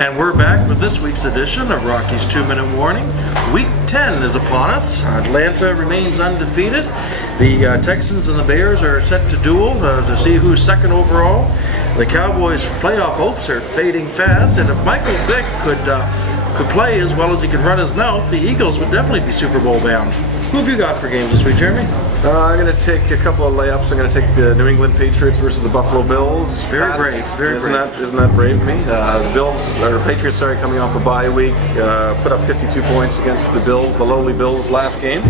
And we're back with this week's edition of Rocky's 2-Minute Warning. Week 10 is upon us. Atlanta remains undefeated. The Texans and the Bears are set to duel to see who's second overall. The Cowboys' playoff hopes are fading fast, and if Michael Vick could play as well as he could run his mouth, the Eagles would definitely be Super Bowl bound. Who have you got for games this week, Jeremy? I'm going to take a couple of layups. I'm going to take the New England Patriots versus the Buffalo Bills. Very brave, very brave. Isn't that brave of me? The Patriots, coming off a bye week, put up 52 points against the Bills, the lowly Bills, last game.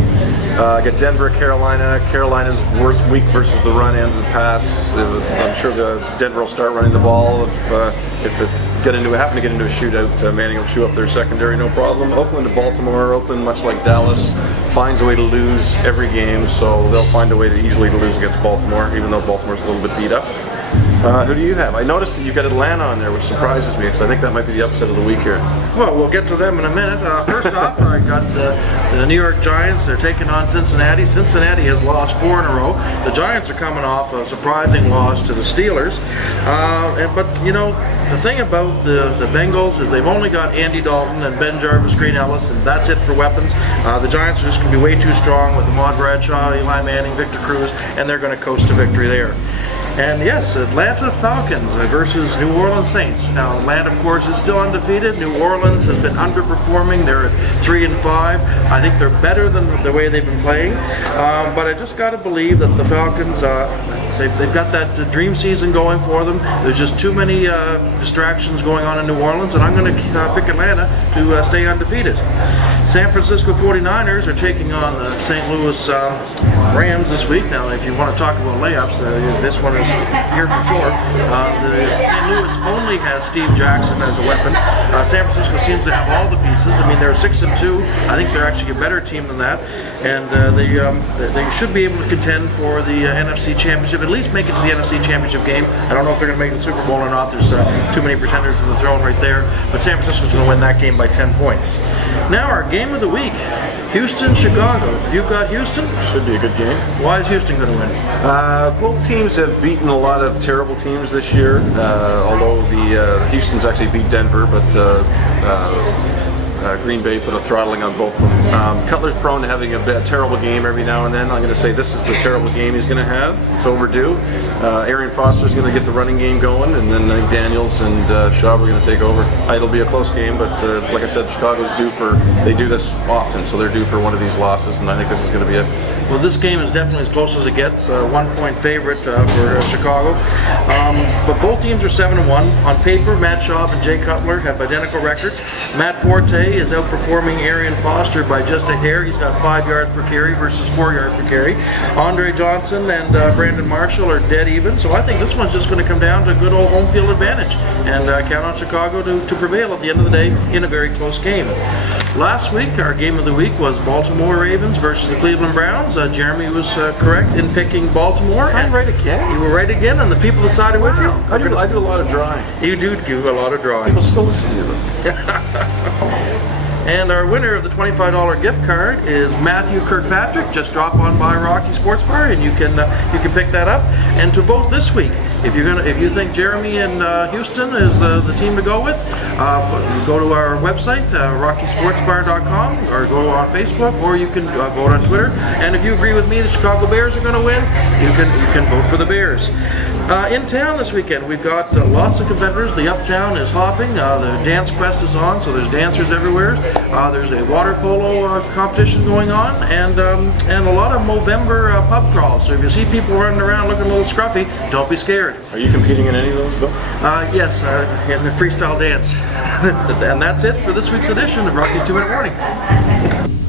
Get Denver, Carolina. Carolina's worst week versus the run and the pass. I'm sure Denver will start running the ball if it happen to get into a shootout. Manning will chew up their secondary, no problem. Oakland to Baltimore. Oakland, much like Dallas, finds a way to lose every game, so they'll find a way to easily lose against Baltimore, even though Baltimore's a little bit beat up. Who do you have? I noticed that you've got Atlanta on there, which surprises me, because I think that might be the upset of the week here. Well, we'll get to them in a minute. First off, I got the New York Giants. They're taking on Cincinnati. Cincinnati has lost 4 in a row. The Giants are coming off a surprising loss to the Steelers. But, you know, the thing about the Bengals is they've only got Andy Dalton and Ben Jarvis, Green Ellis, and that's it for weapons. The Giants are just going to be way too strong with Ahmad Bradshaw, Eli Manning, Victor Cruz, and they're going to coast to victory there. And yes, Atlanta Falcons versus New Orleans Saints. Now, Atlanta, of course, is still undefeated. New Orleans has been underperforming. They're at 3-5. I think they're better than the way they've been playing. But I just got to believe that the Falcons, they've got that dream season going for them. There's just too many distractions going on in New Orleans, and I'm going to pick Atlanta to stay undefeated. San Francisco 49ers are taking on the St. Louis Rams this week. Now, if you want to talk about layups, this one is here for sure. The St. Louis only has Steve Jackson as a weapon. San Francisco seems to have all the pieces. I mean, they're 6-2. I think they're actually a better team than that. And they should be able to contend for the NFC Championship, at least make it to the NFC Championship game. I don't know if they're going to make the Super Bowl or not. There's too many pretenders to the throne right there. But San Francisco's going to win that game by 10 points. Now our game of the week, Houston, Chicago. You've got Houston? Should be a good game. Why is Houston going to win? Both teams have beaten a lot of terrible teams this year, although the Houston's actually beat Denver, but Green Bay put a throttling on both of them. Cutler's prone to having a terrible game every now and then. I'm going to say this is the terrible game he's going to have. It's overdue. Arian Foster's going to get the running game going, and then I think Daniels and Shaw are going to take over. It'll be a close game, but like I said, Chicago's they do this often, so they're due for one of these losses, and I think this is going to be it. Well, this game is definitely as close as it gets. 1-point favorite for Chicago. But both teams are 7-1. On paper, Matt Schaub and Jay Cutler have identical records. Matt Forte is outperforming Arian Foster by just a hair. He's got 5 yards per carry versus 4 yards per carry. Andre Johnson and Brandon Marshall are dead even, so I think this one's just going to come down to good old home field advantage, and count on Chicago to prevail at the end of the day in a very close game. Last week, our game of the week was Baltimore Ravens versus the Cleveland Browns. Jeremy was correct in picking Baltimore. I'm right again. You were right again, and the people decided with you. I do a lot of drawing. You do a lot of drawing. People still listen to you. And our winner of the $25 gift card is Matthew Kirkpatrick. Just drop on by Rocky Sports Bar and you can pick that up. And to vote this week, if you think Jeremy and Houston is the team to go with, go to our website, rockysportsbar.com, or go on Facebook, or you can vote on Twitter. And if you agree with me, the Chicago Bears are going to win, you can vote for the Bears. In town this weekend, we've got lots of competitors. The Uptown is hopping. The Dance Quest is on, so there's dancers everywhere. There's a water polo competition going on, and a lot of Movember pub crawls. So if you see people running around looking a little scruffy, don't be scared. Are you competing in any of those, Bill? Yes, in the freestyle dance. And that's it for this week's edition of Rocky's 2-Minute Warning.